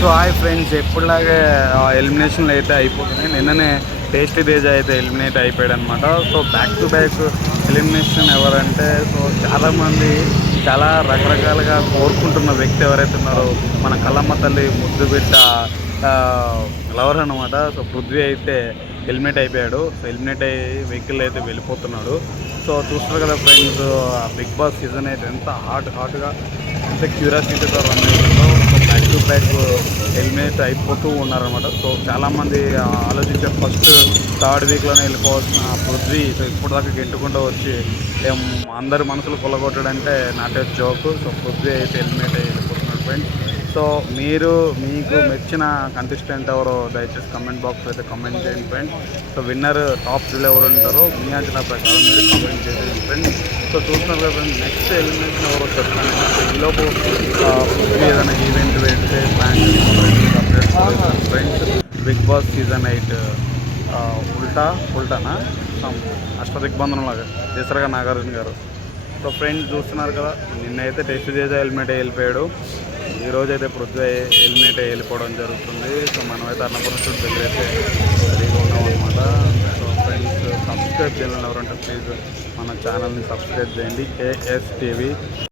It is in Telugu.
సో హాయ్ ఫ్రెండ్స్, ఎప్పుడులాగే ఎలిమినేషన్లు అయితే అయిపోతున్నాయి. నిన్ననే టేస్టీ తేజ అయితే ఎలిమినేట్ అయిపోయాడు అనమాట. So back to back elimination ఎవరంటే, సో చాలామంది చాలా రకరకాలుగా కోరుకుంటున్న వ్యక్తి ఎవరైతే ఉన్నారో, మన కళ్ళమ్మ తల్లి ముద్దు బిడ్డ లవర్ అనమాట. సో పృథ్వీ అయితే ఎలిమినేట్ అయిపోయాడు. సో ఎలిమినేట్ అయ్యి వెహికల్ అయితే వెళ్ళిపోతున్నాడు. సో చూస్తారు కదా ఫ్రెండ్స్, బిగ్ బాస్ సీజన్ అయితే ఎంత హాట్గా ఎంత క్యూరియాసిటీతో రన్ అవుతుందో. So back to back eliminate అయిపోతూ ఉన్నారనమాట. సో చాలామంది ఆలోచించారు ఫస్ట్ థర్డ్ వీక్లోనే వెళ్ళిపోవాల్సిన పృథ్వీ సో ఇప్పుడు దాకా గెంటుకుంటూ వచ్చి ఏం అందరి మనసులు కొల్లగొట్టడంటే not a joke. So Prithvi అయితే ఎలిమినేట్ అయ్యి వెళ్ళిపోతున్నాడు ఫ్రెండ్స్. సో మీకు మెచ్చిన కంటెస్టెంట్ ఎవరో దయచేసి కమెంట్ బాక్స్లో అయితే కమెంట్ చేయండి ఫ్రెండ్స్. సో విన్నర్ టాప్ 3 ఎవరు ఉంటారో మీ అంచనా ప్రకారం మీరు కమెంట్ చేయండి ఫ్రెండ్స్. సో చూస్తున్నారు కదా ఫ్రెండ్స్, నెక్స్ట్ ఎలిమినేషన్ ఎవరో చెప్తాను. సో ఈలోపు ఏదైనా ఈవెంట్ పెడితే ప్లాన్ చేసుకుంటారు ఫ్రెండ్స్. బిగ్ బాస్ సీజన్ 8 ఉల్టానా అష్టదిగ్బంధనం లాగా చేస్తారుగా నాగార్జున గారు. సో ఫ్రెండ్స్ చూస్తున్నారు కదా, నిన్నైతే టెస్ట్ చేసి హెల్మెట్ వెళ్ళిపోయాడు. ఈరోజు అయితే పృథ్వీ హెల్మెట్ వెళ్ళిపోవడం జరుగుతుంది. సో మనమైతే అన్నపూర్ణ దగ్గర అయితే రెడీగా ఉన్నాం అనమాట. సో ఫ్రెండ్స్, సబ్స్క్రైబ్ చేయాలని ఎవరంటే ప్లీజ్ మన ఛానల్ని సబ్స్క్రైబ్ చేయండి, ఏఎస్ టీవీ.